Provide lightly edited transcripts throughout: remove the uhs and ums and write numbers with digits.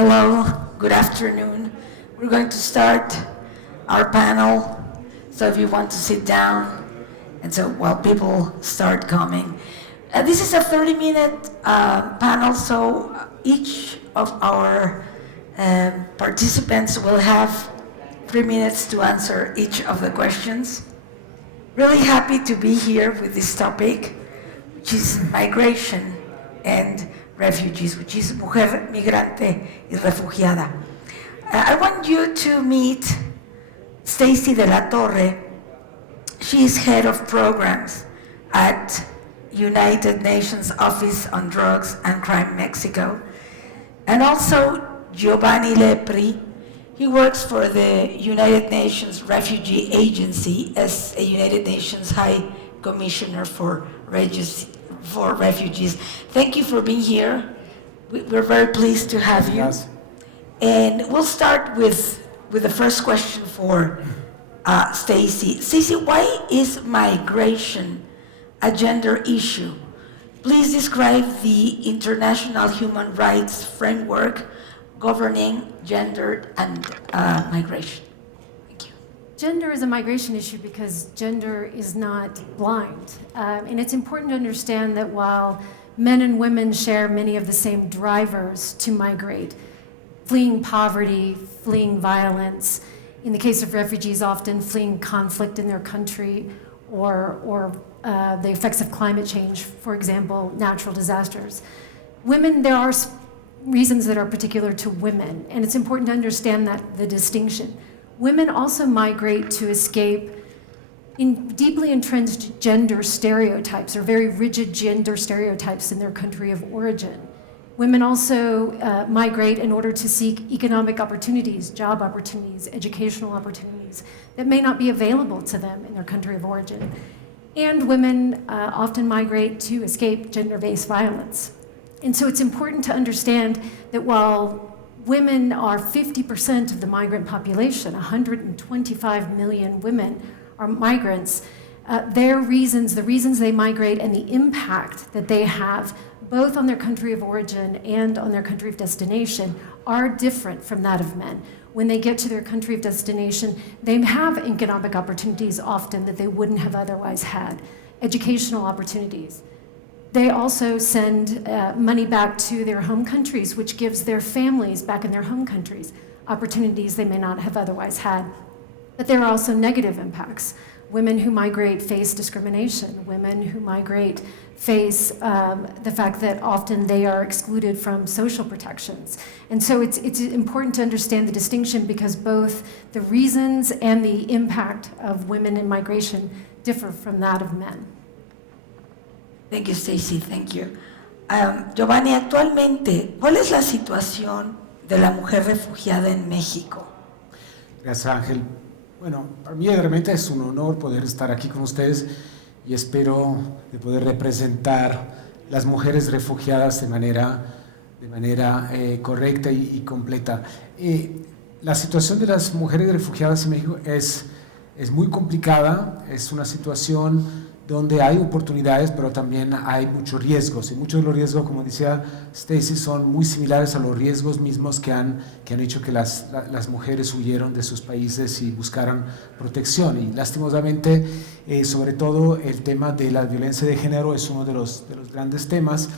Hello, good afternoon. We're going to start our panel, so if you want to sit down, and so while people start coming. This is a 30-minute panel, so each of our participants will have 3 minutes to answer each of the questions. Really happy to be here with this topic, which is migration and refugees, which is mujer migrante y refugiada. I want you to meet Stacy de la Torre. She is head of programs at United Nations Office on Drugs and Crime Mexico. And also Giovanni Lepri. He works for the United Nations Refugee Agency as a United Nations High Commissioner for refugees. Thank you for being here. We're very pleased to have you. Yes. And we'll start with the first question for Stacy. Stacy, why is migration a gender issue? Please describe the international human rights framework governing gender and migration. Thank you. Gender is a migration issue because gender is not blind. And it's important to understand that while men and women share many of the same drivers to migrate, fleeing poverty, fleeing violence, in the case of refugees, often fleeing conflict in their country or the effects of climate change, for example, natural disasters. Women, there are reasons that are particular to women, and it's important to understand that the distinction. Women also migrate to escape in deeply entrenched gender stereotypes or very rigid gender stereotypes in their country of origin. Women also migrate in order to seek economic opportunities, job opportunities, educational opportunities that may not be available to them in their country of origin. And women often migrate to escape gender-based violence. And so it's important to understand that while women are 50% of the migrant population, 125 million women are migrants, the reasons they migrate and the impact that they have both on their country of origin and on their country of destination are different from that of men. When they get to their country of destination, they have economic opportunities often that they wouldn't have otherwise had, educational opportunities. They also send money back to their home countries, which gives their families back in their home countries opportunities they may not have otherwise had. But there are also negative impacts. Women who migrate face discrimination. Women who migrate face the fact that often they are excluded from social protections. And so it's important to understand the distinction because both the reasons and the impact of women in migration differ from that of men. Thank you, Stacy. Thank you. Giovanni, actualmente, ¿cuál es la situación de la mujer refugiada en México? Gracias, Ángel. Bueno, para mí realmente es un honor poder estar aquí con ustedes y espero de poder representar las mujeres refugiadas de manera correcta y completa. La situación de las mujeres refugiadas en México es muy complicada, es una situación donde hay oportunidades, pero también hay muchos riesgos. Y muchos de los riesgos, como decía Stacy, son muy similares a los riesgos mismos que han hecho que las mujeres huyeron de sus países y buscaran protección. Y lastimosamente, sobre todo el tema de la violencia de género es uno de los grandes temas.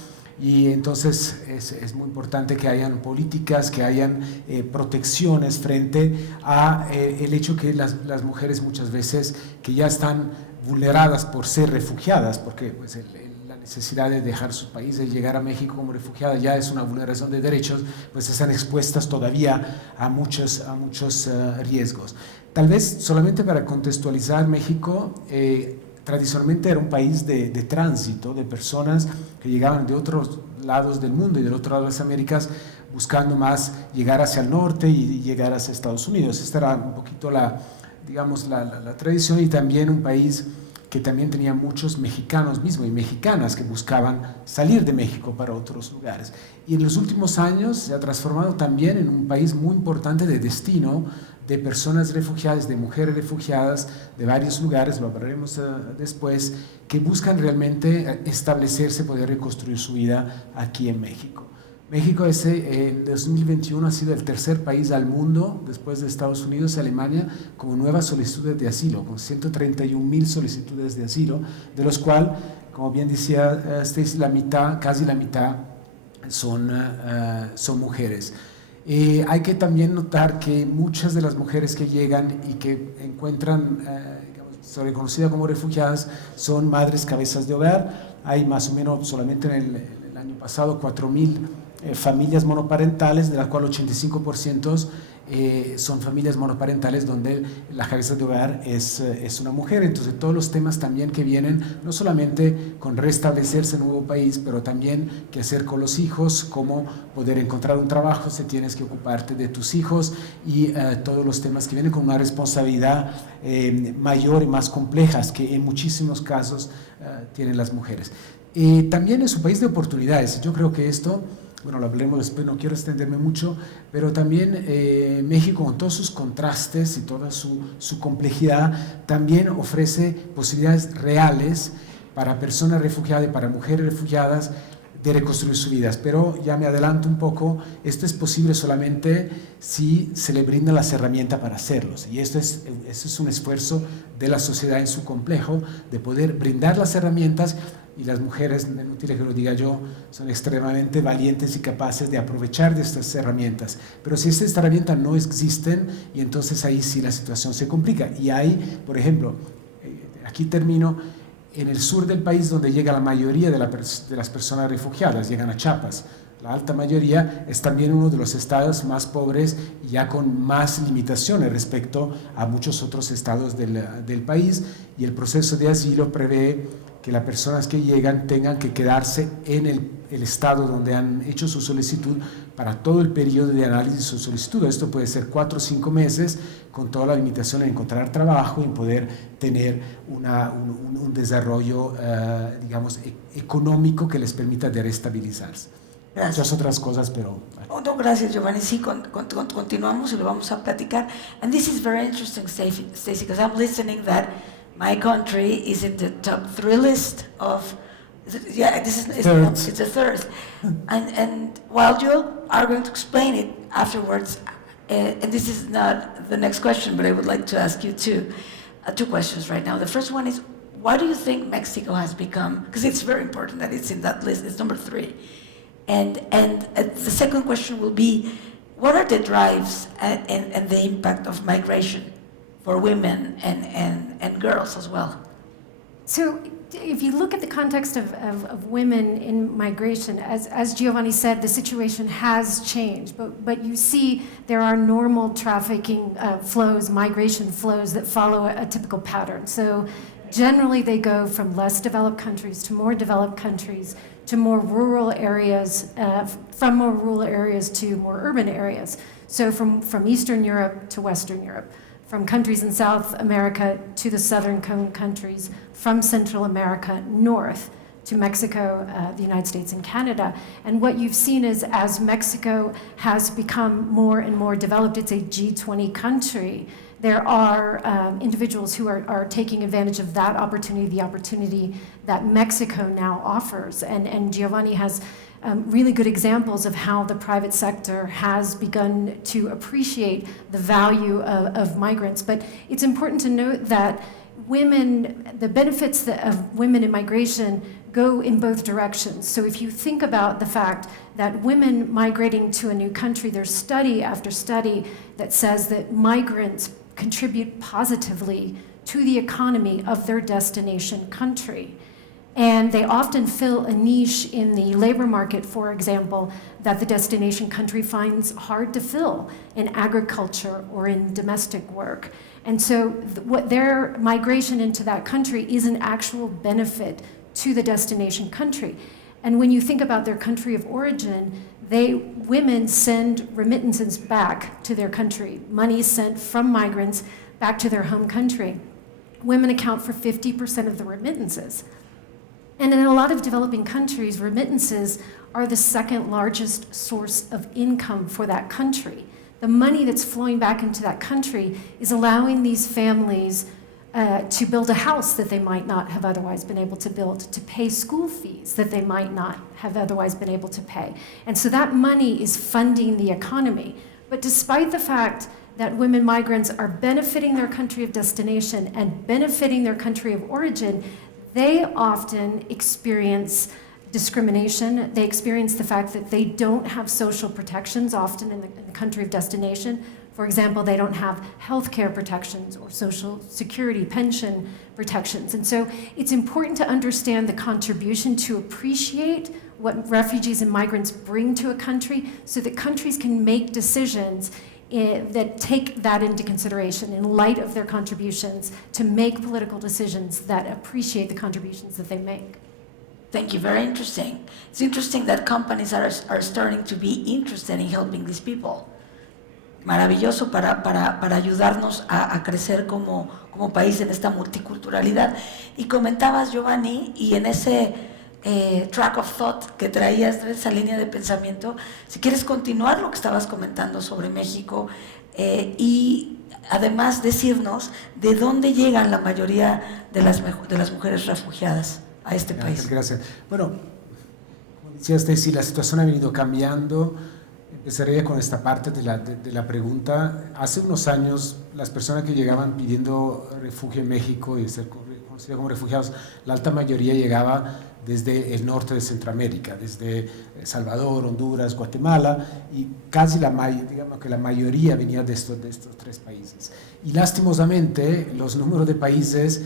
Y entonces es muy importante que hayan políticas, que hayan protecciones frente a el hecho que las mujeres muchas veces que ya están vulneradas por ser refugiadas, porque pues, la necesidad de dejar sus países y llegar a México como refugiada ya es una vulneración de derechos, pues están expuestas todavía a muchos riesgos. Tal vez solamente para contextualizar, México tradicionalmente era un país de tránsito de personas que llegaban de otros lados del mundo y del otro lado de las Américas buscando más llegar hacia el norte y llegar hacia Estados Unidos. Esta era un poquito la tradición, y también un país que también tenía muchos mexicanos mismos y mexicanas que buscaban salir de México para otros lugares. Y en los últimos años se ha transformado también en un país muy importante de destino de personas refugiadas, de mujeres refugiadas de varios lugares, lo hablaremos después, que buscan realmente establecerse, poder reconstruir su vida aquí en México. México en 2021 ha sido el tercer país al mundo, después de Estados Unidos y Alemania, con nuevas solicitudes de asilo, con 131,000 solicitudes de asilo, de los cuales, como bien decía Stacy, casi la mitad son mujeres. Hay que también notar que muchas de las mujeres que llegan y que encuentran, son reconocidas como refugiadas, son madres cabezas de hogar. Hay más o menos, solamente en el año pasado, 4,000 familias monoparentales, de las cuales 85% son familias monoparentales donde la cabeza de hogar es una mujer. Entonces todos los temas también que vienen, no solamente con restablecerse en un nuevo país, pero también qué hacer con los hijos, cómo poder encontrar un trabajo si tienes que ocuparte de tus hijos, y todos los temas que vienen con una responsabilidad mayor y más complejas que en muchísimos casos tienen las mujeres. También es un país de oportunidades. Yo creo que esto, bueno, lo hablaremos después, no quiero extenderme mucho, pero también México, con todos sus contrastes y toda su complejidad, también ofrece posibilidades reales para personas refugiadas y para mujeres refugiadas de reconstruir sus vidas. Pero ya me adelanto un poco, esto es posible solamente si se le brindan las herramientas para hacerlos. Y esto es un esfuerzo de la sociedad en su complejo, de poder brindar las herramientas. Y las mujeres, no es inútil que lo diga yo, son extremadamente valientes y capaces de aprovechar de estas herramientas. Pero si estas herramientas no existen, y entonces ahí sí la situación se complica. Y hay, por ejemplo, aquí termino, en el sur del país donde llega la mayoría de las personas refugiadas, llegan a Chiapas. La alta mayoría es también uno de los estados más pobres y ya con más limitaciones respecto a muchos otros estados del país, y el proceso de asilo prevé que las personas que llegan tengan que quedarse en el estado donde han hecho su solicitud para todo el periodo de análisis de su solicitud. Esto puede ser 4 o 5 meses, con toda la limitación de encontrar trabajo y poder tener un desarrollo, digamos, económico que les permita de restabilizarse. Gracias. Muchas otras cosas, pero... Oh, no, gracias, Giovanni. Sí, continuamos y lo vamos a platicar. And this is very interesting, Stacy, because I'm listening that my country is in the top 3 list of, it's the third. And while you are going to explain it afterwards, and this is not the next question, but I would like to ask you two questions right now. The first one is, why do you think Mexico has become, because it's very important that it's in that list, it's number 3. And the second question will be, what are the drives and the impact of migration for women and girls as well? So if you look at the context of women in migration, as Giovanni said, the situation has changed, but you see there are normal trafficking flows, migration flows that follow a typical pattern. So generally they go from less developed countries to more developed countries, to more rural areas, from more rural areas to more urban areas. So from Eastern Europe to Western Europe, from countries in South America to the Southern Cone countries, from Central America north to Mexico, the United States, and Canada. And what you've seen is as Mexico has become more and more developed, it's a G20 country, there are individuals who are taking advantage of that opportunity, the opportunity that Mexico now offers. And Giovanni has really good examples of how the private sector has begun to appreciate the value of migrants. But it's important to note that the benefits of women in migration go in both directions. So if you think about the fact that women migrating to a new country, there's study after study that says that migrants contribute positively to the economy of their destination country. And they often fill a niche in the labor market, for example, that the destination country finds hard to fill in agriculture or in domestic work. And so what their migration into that country is an actual benefit to the destination country. And when you think about their country of origin, women send remittances back to their country, money sent from migrants back to their home country. Women account for 50% of the remittances. And in a lot of developing countries, remittances are the second largest source of income for that country. The money that's flowing back into that country is allowing these families to build a house that they might not have otherwise been able to build, to pay school fees that they might not have otherwise been able to pay. And so that money is funding the economy. But despite the fact that women migrants are benefiting their country of destination and benefiting their country of origin, they often experience discrimination. They experience the fact that they don't have social protections, often in the country of destination. For example, they don't have health care protections or social security, pension protections. And so it's important to understand the contribution, to appreciate what refugees and migrants bring to a country so that countries can make decisions that take that into consideration in light of their contributions, to make political decisions that appreciate the contributions that they make. Thank you, very interesting. It's interesting that companies are starting to be interested in helping these people. Maravilloso para ayudarnos a crecer como país en esta multiculturalidad. Y comentabas, Giovanni, y en ese track of thought que traías, de esa línea de pensamiento, si quieres continuar lo que estabas comentando sobre México y además decirnos de dónde llegan la mayoría de las mujeres refugiadas a este país. Gracias. Bueno, como decía Stacy, la situación ha venido cambiando. Empezaría con esta parte de la pregunta. Hace unos años, las personas que llegaban pidiendo refugio en México y ser considerados como refugiados, la alta mayoría llegaba desde el norte de Centroamérica, desde Salvador, Honduras, Guatemala, y casi digamos que la mayoría venía de estos tres países. Y lastimosamente, los números de países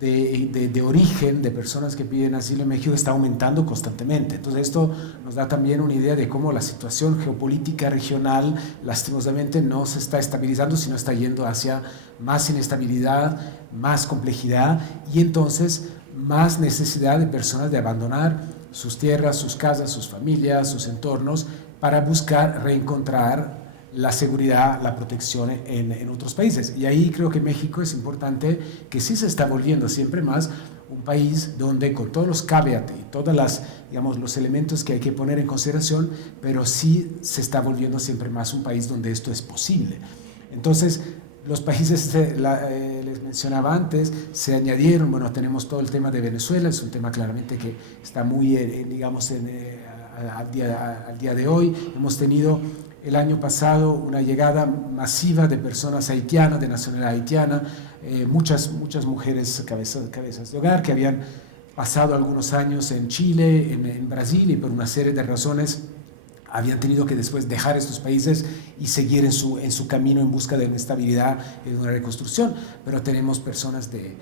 de origen de personas que piden asilo en México está aumentando constantemente. Entonces esto nos da también una idea de cómo la situación geopolítica regional lastimosamente no se está estabilizando, sino está yendo hacia más inestabilidad, más complejidad y entonces más necesidad de personas de abandonar sus tierras, sus casas, sus familias, sus entornos para buscar reencontrar la seguridad, la protección en otros países. Y ahí creo que México es importante que sí se está volviendo siempre más un país donde con todos los caveats y todos los elementos que hay que poner en consideración, pero sí se está volviendo siempre más un país donde esto es posible. Entonces, los países, les mencionaba antes, se añadieron, bueno, tenemos todo el tema de Venezuela, es un tema claramente que está muy, al día de hoy. Hemos tenido el año pasado una llegada masiva de personas haitianas, de nacionalidad haitiana, muchas mujeres cabezas de hogar que habían pasado algunos años en Chile, en Brasil y por una serie de razones habían tenido que después dejar estos países y seguir en su camino en busca de una estabilidad y de una reconstrucción. Pero tenemos personas de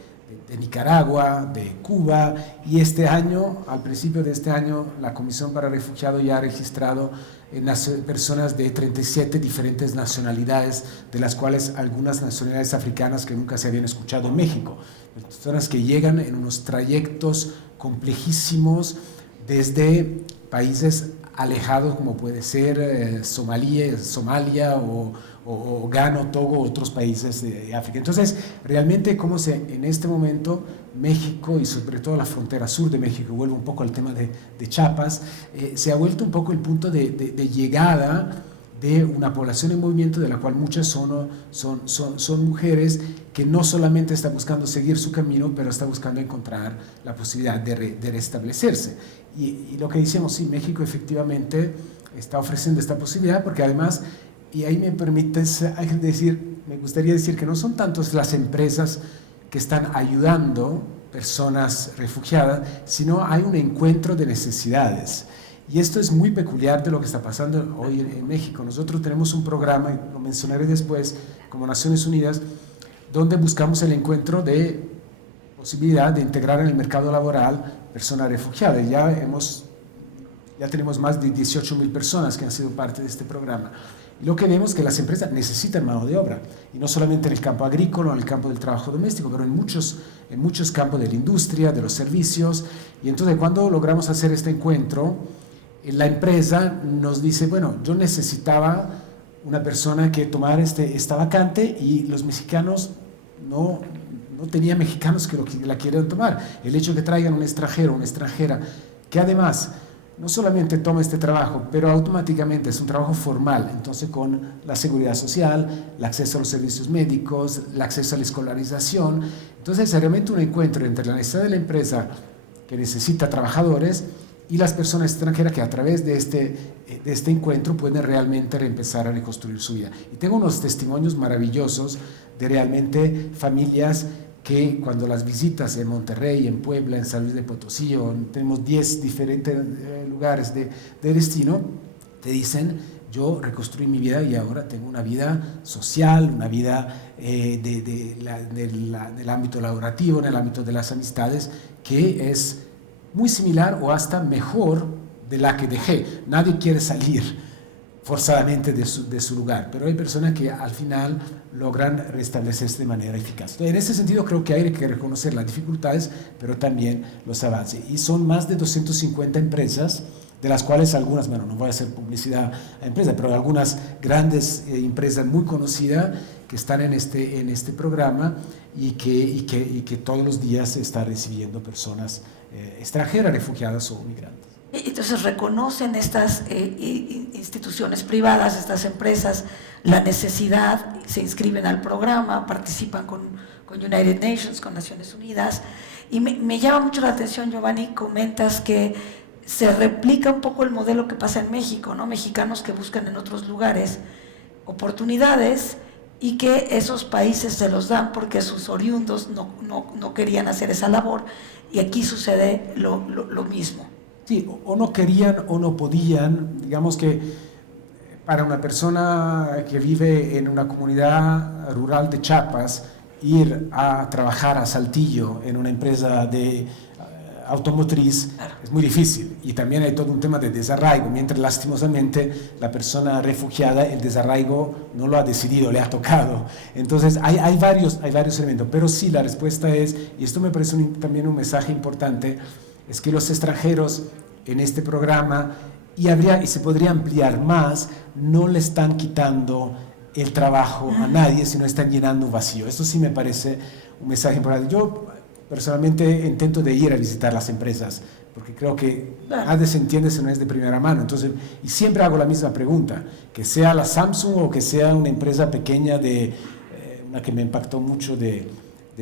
Nicaragua, de Cuba, y este año, al principio de este año, la Comisión para Refugiados ya ha registrado personas de 37 diferentes nacionalidades, de las cuales algunas nacionalidades africanas que nunca se habían escuchado en México. Personas que llegan en unos trayectos complejísimos desde países alejados como puede ser Somalia o Ghana, Togo, otros países de África. Entonces, realmente como en este momento México y sobre todo la frontera sur de México, vuelvo un poco al tema de Chiapas, se ha vuelto un poco el punto de llegada de una población en movimiento de la cual muchas son mujeres que no solamente están buscando seguir su camino, pero están buscando encontrar la posibilidad de restablecerse. Y lo que decíamos, sí, México efectivamente está ofreciendo esta posibilidad porque además, y ahí me permites decir, me gustaría decir que no son tantos las empresas que están ayudando personas refugiadas, sino hay un encuentro de necesidades. Y esto es muy peculiar de lo que está pasando hoy en México. Nosotros tenemos un programa, y lo mencionaré después, como Naciones Unidas, donde buscamos el encuentro de posibilidad de integrar en el mercado laboral personas refugiadas. Ya tenemos más de 18,000 personas que han sido parte de este programa. Y lo que vemos es que las empresas necesitan mano de obra, y no solamente en el campo agrícola, en el campo del trabajo doméstico, pero en muchos campos de la industria, de los servicios. Y entonces cuando logramos hacer este encuentro, la empresa nos dice, bueno, yo necesitaba una persona que tomara esta vacante y los mexicanos no tenía mexicanos que la quieran tomar. El hecho de que traigan un extranjero, una extranjera, que además no solamente toma este trabajo, pero automáticamente es un trabajo formal, entonces con la seguridad social, el acceso a los servicios médicos, el acceso a la escolarización. Entonces es realmente un encuentro entre la necesidad de la empresa que necesita trabajadores y las personas extranjeras que a través de este encuentro pueden realmente empezar a reconstruir su vida. Y tengo unos testimonios maravillosos de realmente familias que cuando las visitas en Monterrey, en Puebla, en San Luis de Potosí, tenemos 10 diferentes lugares de destino, te dicen, yo reconstruí mi vida y ahora tengo una vida social, una vida del ámbito laborativo, en el ámbito de las amistades, que es muy similar o hasta mejor de la que dejé. Nadie quiere salir forzadamente de su lugar, pero hay personas que al final logran restablecerse de manera eficaz. Entonces, en ese sentido creo que hay que reconocer las dificultades, pero también los avances. Y son más de 250 empresas, de las cuales algunas, bueno, no voy a hacer publicidad a empresas, pero algunas grandes empresas muy conocidas que están en este programa y que todos los días están recibiendo personas extranjeras, refugiadas o migrantes. Entonces reconocen estas instituciones privadas, estas empresas, la necesidad, se inscriben al programa, participan con United Nations, con Naciones Unidas. Y me llama mucho la atención, Giovanni, comentas que se replica un poco el modelo que pasa en México, ¿no? Mexicanos que buscan en otros lugares oportunidades y que esos países se los dan porque sus oriundos no querían hacer esa labor, y aquí sucede lo mismo. Sí, o no querían o no podían. Digamos que para una persona que vive en una comunidad rural de Chiapas, ir a trabajar a Saltillo en una empresa de automotriz es muy difícil, y también hay todo un tema de desarraigo, mientras lastimosamente la persona refugiada el desarraigo no lo ha decidido, le ha tocado. Entonces hay varios elementos, pero sí, la respuesta es, y esto me parece también un mensaje importante, es que los extranjeros en este programa, y se podría ampliar más, no le están quitando el trabajo a nadie, sino están llenando un vacío. Esto sí me parece un mensaje importante. Yo personalmente intento de ir a visitar las empresas, porque creo que nadie se entiende si no es de primera mano. Entonces, y siempre hago la misma pregunta, que sea la Samsung o que sea una empresa pequeña una que me impactó mucho de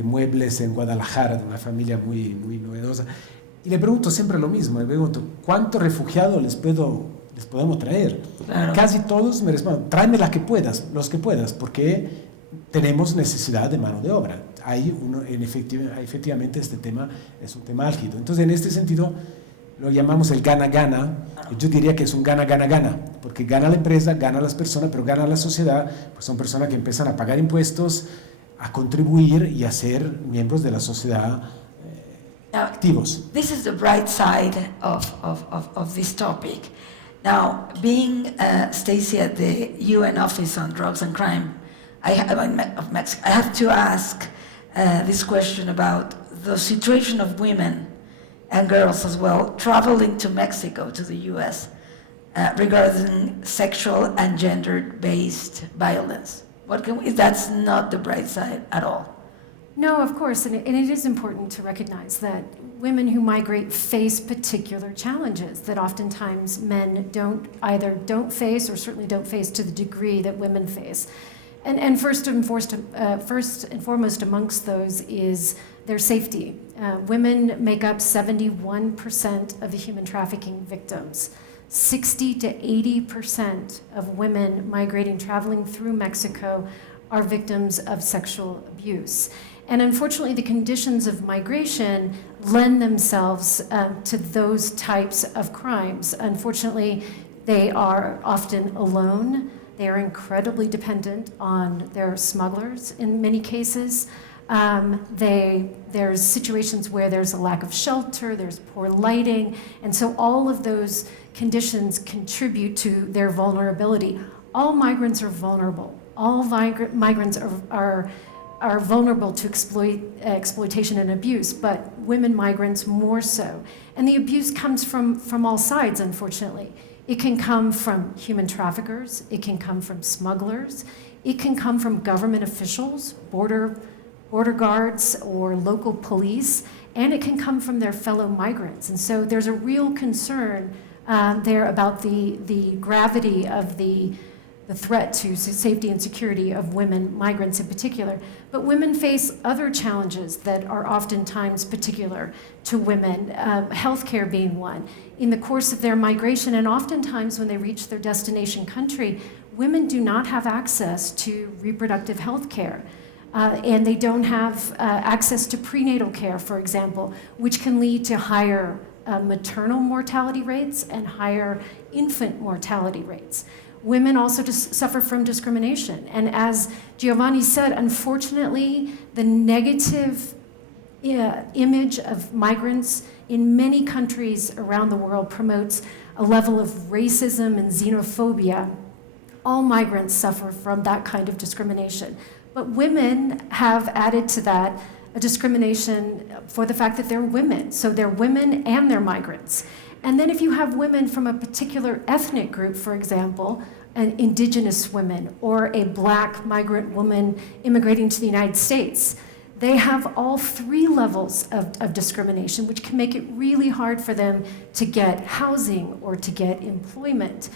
muebles en Guadalajara, de una familia muy novedosa. Y le pregunto siempre lo mismo, le pregunto, ¿cuántos refugiados les podemos traer? Claro. Casi todos me responden, tráeme los que puedas, porque tenemos necesidad de mano de obra. Efectivamente este tema es un tema álgido. Entonces, en este sentido, lo llamamos el gana-gana. Yo diría que es un gana-gana-gana, porque gana la empresa, gana las personas, pero gana la sociedad, pues son personas que empiezan a pagar impuestos, a contribuir y a ser miembros de la sociedad activos. This is the bright side of this topic. Now, being Stacy at the UN Office on Drugs and Crime of Mexico, I have to ask this question about the situation of women and girls as well traveling to Mexico, to the US, regarding sexual and gender-based violence. That's not the bright side at all. No, of course, and it is important to recognize that women who migrate face particular challenges that oftentimes men don't face, or certainly don't face to the degree that women face. And first and foremost amongst those is their safety. Women make up 71% of the human trafficking victims. 60 to 80% of women migrating, traveling through Mexico are victims of sexual abuse. And unfortunately, the conditions of migration lend themselves to those types of crimes. Unfortunately, they are often alone. They are incredibly dependent on their smugglers in many cases. There's situations where there's a lack of shelter, there's poor lighting, and so all of those conditions contribute to their vulnerability. All migrants are vulnerable. All migrants are vulnerable to exploitation and abuse, but women migrants more so. And the abuse comes from all sides, unfortunately. It can come from human traffickers, it can come from smugglers, it can come from government officials, border guards or local police, and it can come from their fellow migrants. And so there's a real concern there about the gravity of the threat to safety and security of women, migrants in particular. But women face other challenges that are oftentimes particular to women, healthcare being one. In the course of their migration, and oftentimes when they reach their destination country, women do not have access to reproductive health care. And they don't have access to prenatal care, for example, which can lead to higher maternal mortality rates and higher infant mortality rates. Women also suffer from discrimination. And as Giovanni said, unfortunately, the negative image of migrants in many countries around the world promotes a level of racism and xenophobia. All migrants suffer from that kind of discrimination. But women have added to that a discrimination for the fact that they're women. So they're women and they're migrants. And then if you have women from a particular ethnic group, for example, an indigenous women or a black migrant woman immigrating to the United States, they have all three levels of discrimination, which can make it really hard for them to get housing or to get employment.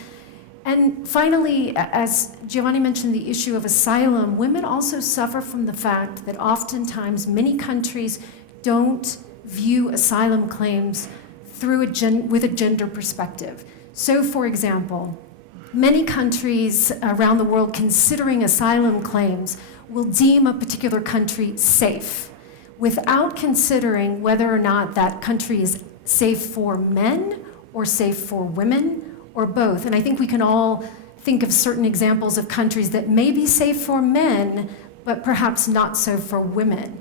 And finally, as Giovanni mentioned, the issue of asylum, women also suffer from the fact that oftentimes many countries don't view asylum claims with a gender perspective. So, for example, many countries around the world considering asylum claims will deem a particular country safe without considering whether or not that country is safe for men or safe for women or both. And I think we can all think of certain examples of countries that may be safe for men, but perhaps not so for women.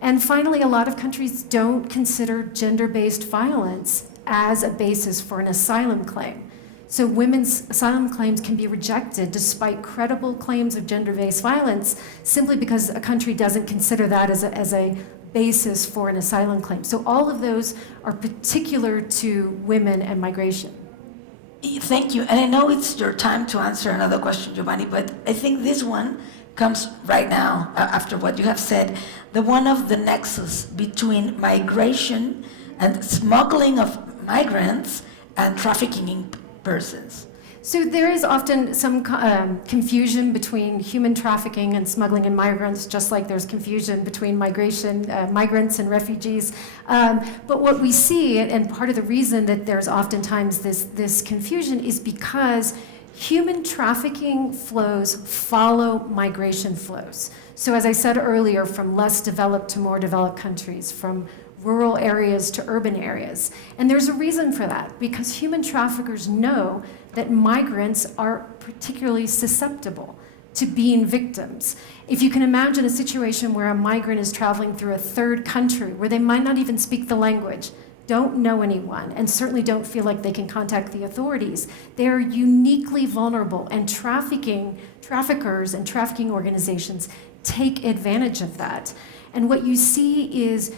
And finally, a lot of countries don't consider gender-based violence as a basis for an asylum claim. So women's asylum claims can be rejected despite credible claims of gender-based violence simply because a country doesn't consider that as a basis for an asylum claim. So all of those are particular to women and migration. Thank you. And I know it's your time to answer another question, Giovanni, but I think this one comes right now after what you have said, the one of the nexus between migration and smuggling of migrants and trafficking in persons. So there is often some confusion between human trafficking and smuggling and migrants, just like there's confusion between migrants and refugees. But what we see, and part of the reason that there's oftentimes this confusion is because human trafficking flows follow migration flows. So as I said earlier, from less developed to more developed countries, from rural areas to urban areas. And there's a reason for that, because human traffickers know that migrants are particularly susceptible to being victims. If you can imagine a situation where a migrant is traveling through a third country where they might not even speak the language, don't know anyone, and certainly don't feel like they can contact the authorities, they are uniquely vulnerable, and traffickers and trafficking organizations take advantage of that. And what you see is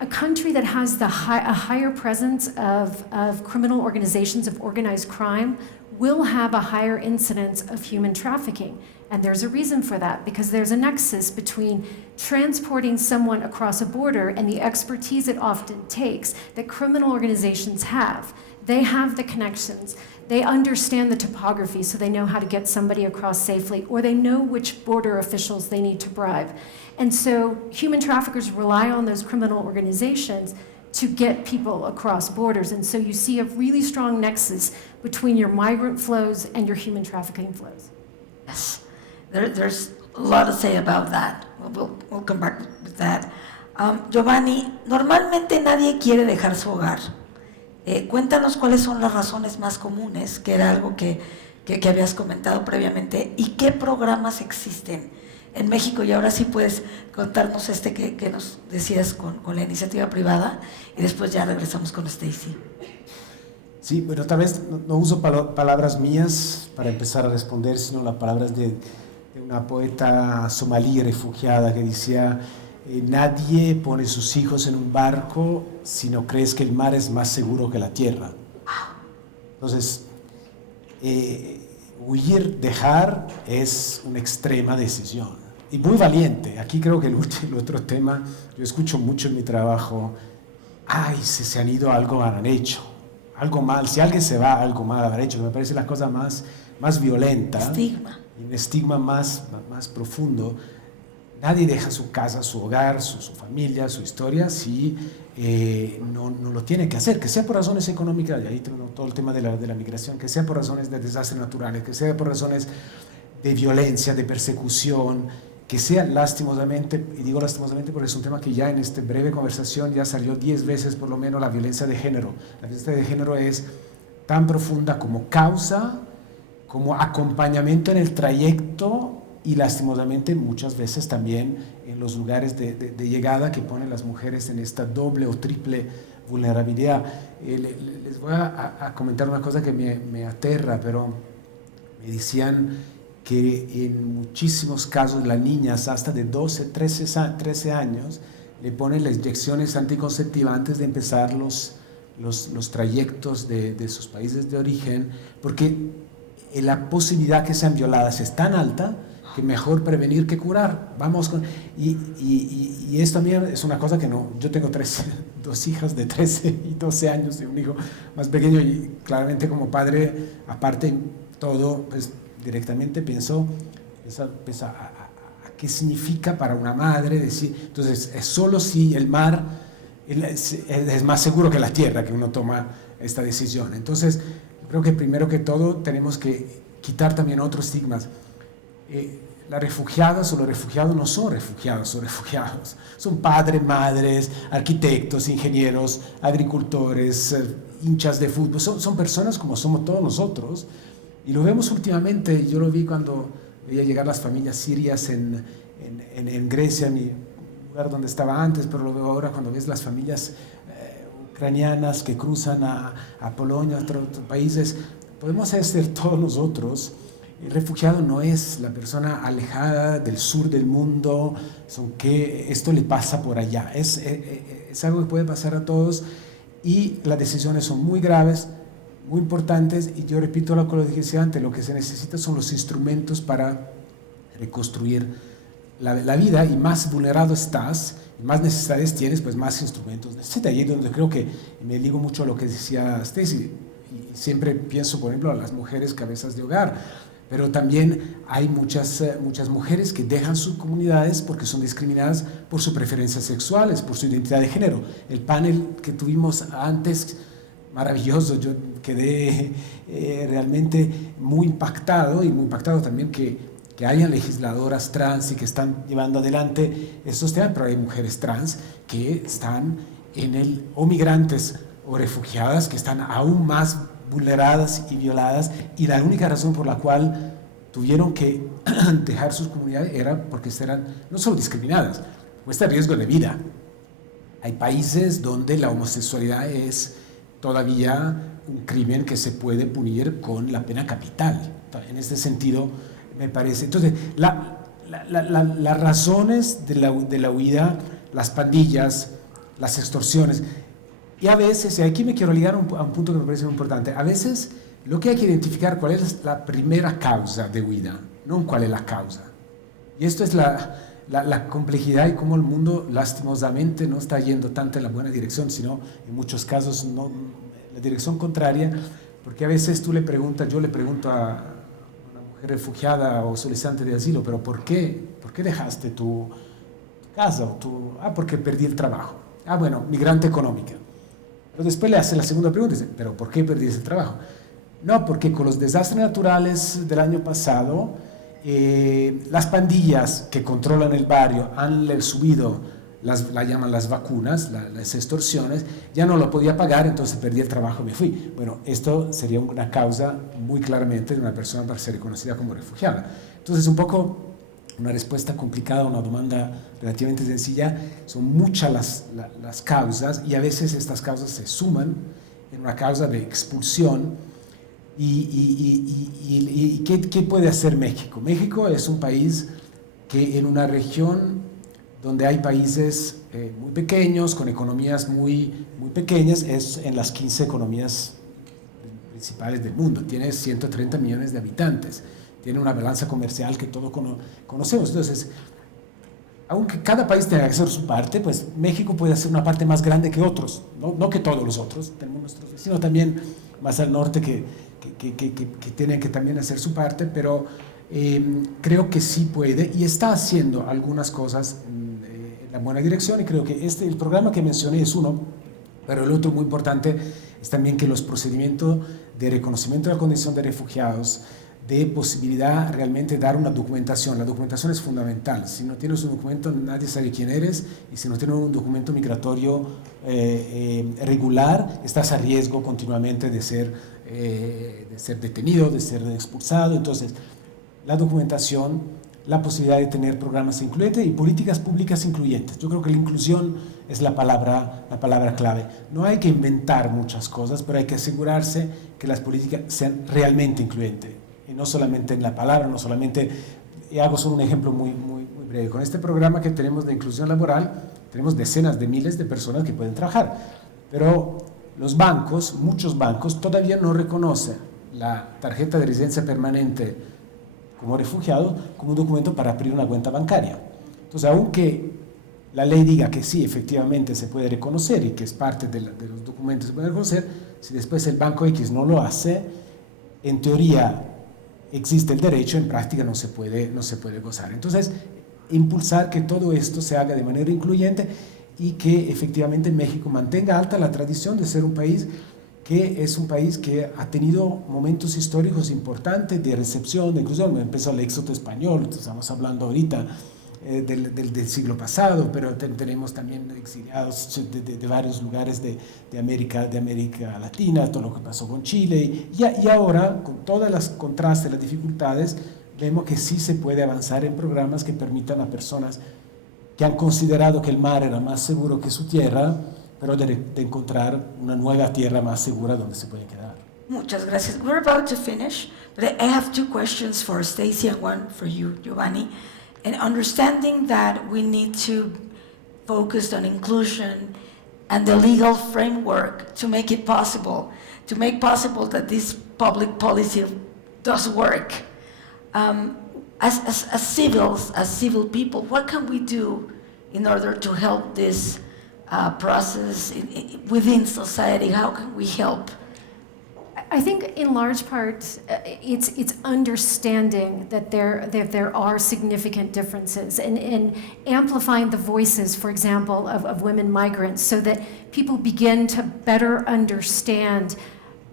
a country that has a higher presence of criminal organizations, of organized crime, will have a higher incidence of human trafficking. And there's a reason for that, because there's a nexus between transporting someone across a border and the expertise it often takes that criminal organizations have. They have the connections. They understand the topography, so they know how to get somebody across safely, or they know which border officials they need to bribe. And so human traffickers rely on those criminal organizations to get people across borders. And so you see a really strong nexus between your migrant flows and your human trafficking flows. Yes, there's a lot to say about that. We'll come back with that. Giovanni, normalmente nadie quiere dejar su hogar. Cuéntanos cuáles son las razones más comunes, que era algo que habías comentado previamente, y qué programas existen en México. Y ahora sí puedes contarnos que nos decías con la iniciativa privada, y después ya regresamos con Stacy. Sí, pero tal vez no uso palabras mías para empezar a responder, sino las palabras de una poeta somalí refugiada que decía: nadie pone sus hijos en un barco si no crees que el mar es más seguro que la tierra. Entonces, dejar es una extrema decisión y muy valiente. Aquí creo que el otro tema, yo escucho mucho en mi trabajo: ay, si se han ido, algo han hecho. algo mal, si alguien se va, algo mal habrá hecho, que me parece la cosa más violenta. Estigma. Y un estigma más profundo. Nadie deja su casa, su hogar, su familia, su historia, si no lo tiene que hacer, que sea por razones económicas, y ahí tengo todo el tema de la migración, que sea por razones de desastres naturales, que sea por razones de violencia, de persecución, que sea lastimosamente, y digo lastimosamente porque es un tema que ya en esta breve conversación ya salió 10 veces por lo menos, la violencia de género. La violencia de género es tan profunda como causa, como acompañamiento en el trayecto y lastimosamente muchas veces también en los lugares de llegada que ponen las mujeres en esta doble o triple vulnerabilidad. Les voy a comentar una cosa que me aterra, pero me decían que en muchísimos casos las niñas hasta de 12, 13 años le ponen las inyecciones anticonceptivas antes de empezar los trayectos de sus países de origen, porque la posibilidad que sean violadas es tan alta que mejor prevenir que curar. Y esto también es una cosa que no, yo tengo dos hijas de 13 y 12 años y un hijo más pequeño, y claramente como padre, aparte todo, pues directamente pienso a qué significa para una madre decir, entonces es solo si el mar es más seguro que la tierra que uno toma esta decisión. Entonces creo que primero que todo tenemos que quitar también otros estigmas. Las refugiadas o los refugiados no son refugiados o refugiados, son padres, madres, arquitectos, ingenieros, agricultores, hinchas de fútbol, son personas como somos todos nosotros. Y lo vemos últimamente, yo lo vi cuando veía llegar las familias sirias en Grecia, mi lugar donde estaba antes, pero lo veo ahora cuando ves las familias ucranianas que cruzan a Polonia, a otros países. Podemos ser todos nosotros. El refugiado no es la persona alejada del sur del mundo, que esto le pasa por allá. Es algo que puede pasar a todos, y las decisiones son muy graves, muy importantes, y yo repito lo que lo dije antes, lo que se necesita son los instrumentos para reconstruir la vida, y más vulnerado estás, y más necesidades tienes, pues más instrumentos necesitas. Ahí es donde creo que me ligo mucho a lo que decía Stacy, y siempre pienso, por ejemplo, a las mujeres cabezas de hogar, pero también hay muchas mujeres que dejan sus comunidades porque son discriminadas por sus preferencias sexuales, por su identidad de género. El panel que tuvimos antes, maravilloso, yo quedé realmente muy impactado, y muy impactado también que hayan legisladoras trans y que están llevando adelante estos temas, pero hay mujeres trans que están o migrantes o refugiadas que están aún más vulneradas y violadas, y la única razón por la cual tuvieron que dejar sus comunidades era porque eran no solo discriminadas, cuesta riesgo de vida. Hay países donde la homosexualidad es todavía un crimen que se puede punir con la pena capital. En este sentido, me parece. Entonces, las razones de la huida, las pandillas, las extorsiones, y a veces, y aquí me quiero ligar a un punto que me parece muy importante, a veces lo que hay que identificar cuál es la primera causa de huida, no cuál es la causa. Y esto es la complejidad y cómo el mundo lastimosamente no está yendo tanto en la buena dirección, sino en muchos casos no, la dirección contraria, porque a veces yo le pregunto a una mujer refugiada o solicitante de asilo, pero ¿por qué dejaste tu casa? Porque perdí el trabajo. Bueno, migrante económica. Pero después le hace la segunda pregunta, dice, ¿pero por qué perdí ese trabajo? No, porque con los desastres naturales del año pasado, las pandillas que controlan el barrio han subido, la llaman las vacunas, las extorsiones, ya no lo podía pagar, entonces perdí el trabajo y me fui. Bueno, esto sería una causa muy claramente de una persona para ser reconocida como refugiada. Entonces, un poco una respuesta complicada a una demanda relativamente sencilla. Son muchas las causas, y a veces estas causas se suman en una causa de expulsión. ¿Y qué puede hacer México? México es un país que en una región donde hay países muy pequeños, con economías muy pequeñas, es en las 15 economías principales del mundo. Tiene 130 millones de habitantes. Tiene una balanza comercial que todos conocemos. Entonces, aunque cada país tenga que hacer su parte, pues México puede hacer una parte más grande que otros, no que todos los otros, tenemos nuestros vecinos también más al norte que tienen que también hacer su parte, pero creo que sí puede y está haciendo algunas cosas en la buena dirección, y creo que el programa que mencioné es uno, pero el otro muy importante es también que los procedimientos de reconocimiento de la condición de refugiados, de posibilidad realmente de dar una documentación. La documentación es fundamental. Si no tienes un documento, nadie sabe quién eres, y si no tienes un documento migratorio regular, estás a riesgo continuamente de ser detenido, de ser expulsado. Entonces, la documentación, la posibilidad de tener programas incluyentes y políticas públicas incluyentes. Yo creo que la inclusión es la palabra clave. No hay que inventar muchas cosas, pero hay que asegurarse que las políticas sean realmente incluyentes. Y no solamente en la palabra, no solamente, y hago solo un ejemplo muy breve. Con este programa que tenemos de inclusión laboral, tenemos decenas de miles de personas que pueden trabajar, pero los bancos, muchos bancos, todavía no reconocen la tarjeta de residencia permanente como refugiado como un documento para abrir una cuenta bancaria. Entonces, aunque la ley diga que sí, efectivamente se puede reconocer y que es parte de los documentos que se pueden reconocer, si después el banco X no lo hace, en teoría existe el derecho, en práctica no se puede gozar. Entonces, impulsar que todo esto se haga de manera incluyente y que efectivamente México mantenga alta la tradición de ser un país que es un país que ha tenido momentos históricos importantes de recepción, de inclusión. Empezó el éxodo español, estamos hablando ahorita del siglo pasado, pero tenemos también exiliados de varios lugares de América Latina, todo lo que pasó con Chile, y ahora, con todas las contrastes, las dificultades, vemos que sí se puede avanzar en programas que permitan a personas que han considerado que el mar era más seguro que su tierra, pero de encontrar una nueva tierra más segura donde se pueden quedar. Muchas gracias. We're about to finish, but I have two questions for Stacy and one for you, Giovanni. And understanding that we need to focus on inclusion and the legal framework to make it possible, that this public policy does work. As civil people, what can we do in order to help this process within society? How can we help? I think in large part, it's understanding that there are significant differences and amplifying the voices, for example, of women migrants, so that people begin to better understand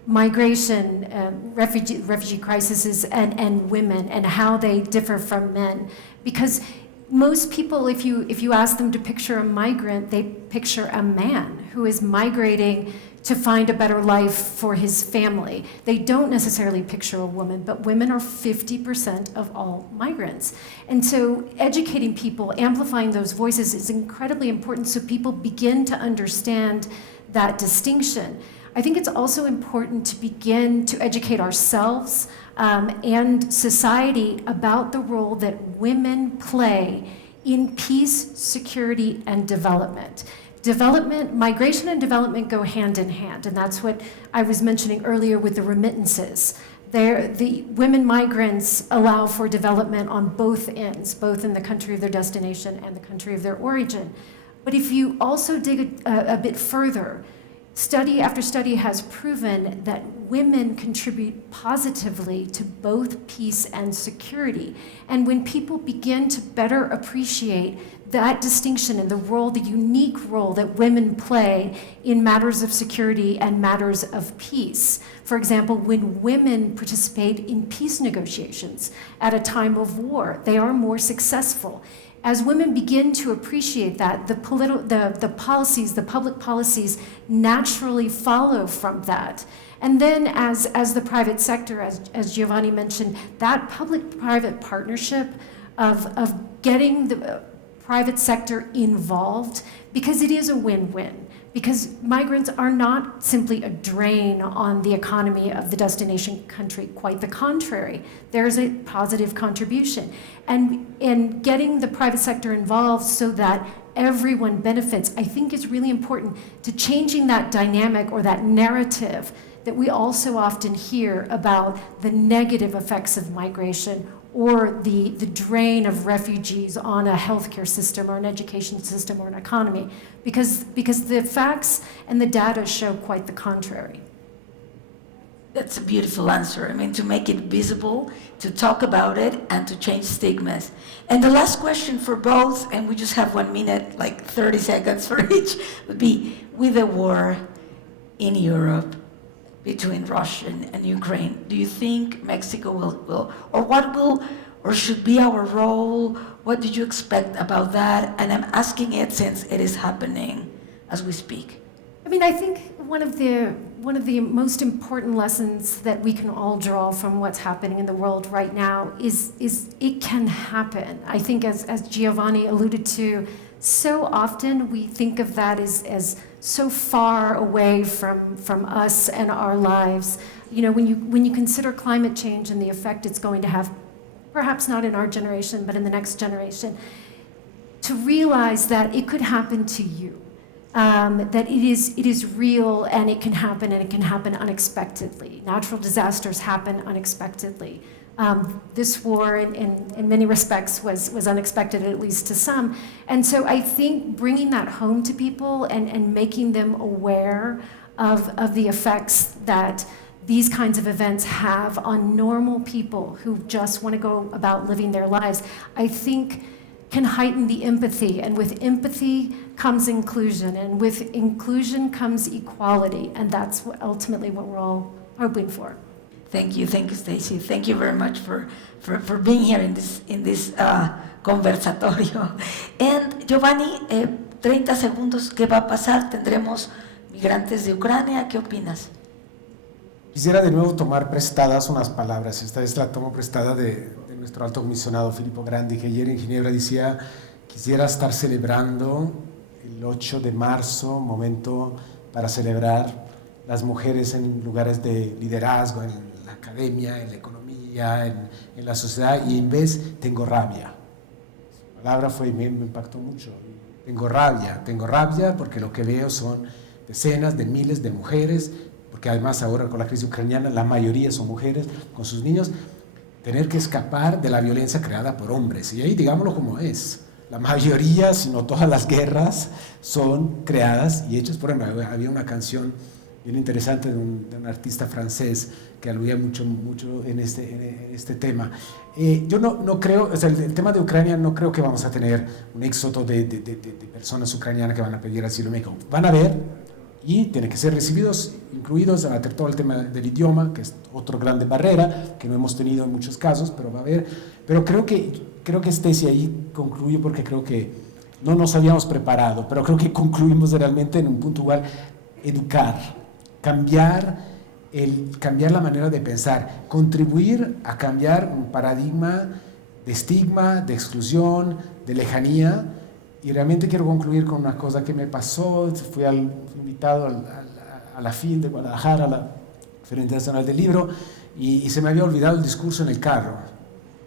migration, refugee crises, and women, and how they differ from men. Because most people, if you ask them to picture a migrant, they picture a man who is migrating to find a better life for his family. They don't necessarily picture a woman, but women are 50% of all migrants. And so educating people, amplifying those voices is incredibly important so people begin to understand that distinction. I think it's also important to begin to educate ourselves and society about the role that women play in peace, security, and development. Migration and development go hand in hand, and that's what I was mentioning earlier with the remittances. The women migrants allow for development on both ends, both in the country of their destination and the country of their origin. But if you also dig a bit further, study after study has proven that women contribute positively to both peace and security. And when people begin to better appreciate that distinction and the unique role that women play in matters of security and matters of peace. For example, when women participate in peace negotiations at a time of war, they are more successful. As women begin to appreciate that, the public policies naturally follow from that. And then as the private sector, as Giovanni mentioned, that public-private partnership of getting the private sector involved, because it is a win-win. Because migrants are not simply a drain on the economy of the destination country, quite the contrary. There's a positive contribution. And getting the private sector involved so that everyone benefits, I think is really important to changing that dynamic or that narrative that we also often hear about the negative effects of migration or the drain of refugees on a healthcare system or an education system or an economy, because the facts and the data show quite the contrary. That's a beautiful answer. I mean, to make it visible, to talk about it, and to change stigmas. And the last question for both, and we just have 1 minute, like 30 seconds for each, would be, with the war in Europe between Russia and Ukraine, do you think Mexico will or what will, or should be our role? What did you expect about that? And I'm asking it since it is happening as we speak. I mean, I think one of the most important lessons that we can all draw from what's happening in the world right now is it can happen. I think as Giovanni alluded to, so often we think of that as so far away from us and our lives. You know, when you consider climate change and the effect it's going to have, perhaps not in our generation, but in the next generation, to realize that it could happen to you. That it is real and it can happen unexpectedly. Natural disasters happen unexpectedly. This war in many respects was unexpected, at least to some. And so I think bringing that home to people and making them aware of the effects that these kinds of events have on normal people who just want to go about living their lives, I think can heighten the empathy, and with empathy comes inclusion, and with inclusion comes equality, and that's ultimately what we're all hoping for. Thank you, Stacy. Thank you very much for being here in this conversatorio. And Giovanni, 30 segundos, ¿qué va a pasar? ¿Tendremos migrantes de Ucrania? ¿Qué opinas? Quisiera de nuevo tomar prestadas unas palabras, esta vez la tomo prestada de nuestro alto comisionado Filippo Grandi, que ayer en Ginebra decía: quisiera estar celebrando el 8 de marzo, momento para celebrar las mujeres en lugares de liderazgo, en la academia, en la economía, en la sociedad, y en vez tengo rabia. La palabra me impactó mucho. Tengo rabia porque lo que veo son decenas de miles de mujeres, porque además ahora con la crisis ucraniana la mayoría son mujeres con sus niños, tener que escapar de la violencia creada por hombres. Y ahí digámoslo como es, la mayoría, si no todas las guerras, son creadas y hechas por hombres. Había una canción bien interesante de un artista francés que aludía mucho en este tema. Yo no creo, o sea, el tema de Ucrania, no creo que vamos a tener un éxodo de personas ucranianas que van a pedir asilo en México. Van a haber, y tienen que ser recibidos, incluidos, a todo el tema del idioma, que es otra grande barrera que no hemos tenido en muchos casos, pero va a haber. Pero creo que Stacy ahí concluyo, porque creo que no nos habíamos preparado, pero creo que concluimos realmente en un punto igual: educar, cambiar la manera de pensar, contribuir a cambiar un paradigma de estigma, de exclusión, de lejanía. Y realmente quiero concluir con una cosa que me pasó. Fui invitado a la FIL de Guadalajara, a la Feria Internacional del Libro, y se me había olvidado el discurso en el carro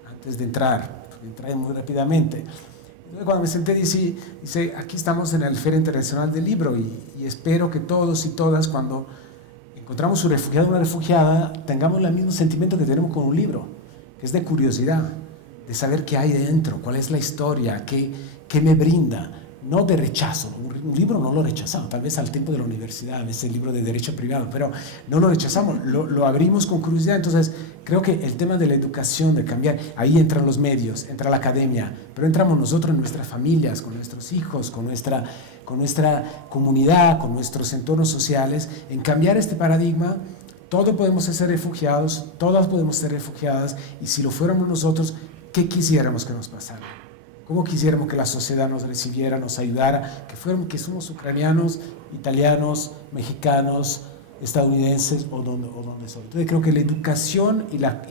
antes de entrar. Entré muy rápidamente. Entonces, cuando me senté, dice, aquí estamos en la Feria Internacional del Libro, y espero que todos y todas, cuando encontramos un refugiado o una refugiada, tengamos el mismo sentimiento que tenemos con un libro, que es de curiosidad, de saber qué hay dentro, cuál es la historia, qué me brinda, no de rechazo. Un libro no lo rechazamos, tal vez al tiempo de la universidad, a veces el libro de derecho privado, pero no lo rechazamos, lo abrimos con curiosidad. Entonces creo que el tema de la educación, de cambiar, ahí entran los medios, entra la academia, pero entramos nosotros en nuestras familias, con nuestros hijos, con nuestra comunidad, con nuestros entornos sociales, en cambiar este paradigma. Todos podemos ser refugiados, todas podemos ser refugiadas, y si lo fuéramos nosotros, ¿qué quisiéramos que nos pasara? ¿Cómo quisiéramos que la sociedad nos recibiera, nos ayudara, que somos ucranianos, italianos, mexicanos, estadounidenses o donde son? Entonces creo que la educación y la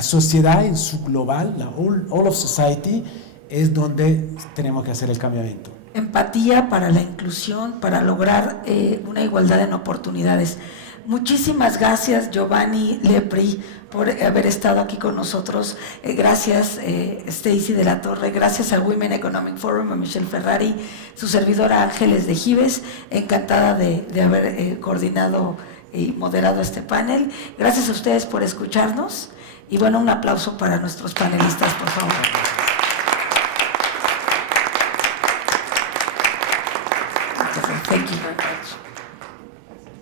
sociedad en su global, la all of society, es donde tenemos que hacer el cambiamiento. Empatía para la inclusión, para lograr una igualdad en oportunidades. Muchísimas gracias, Giovanni Lepri, por haber estado aquí con nosotros. Gracias, Stacy de la Torre. Gracias al Women Economic Forum, a Michelle Ferrari, su servidora Ángeles de Gives. Encantada de haber coordinado y moderado este panel. Gracias a ustedes por escucharnos. Y bueno, un aplauso para nuestros panelistas, por favor.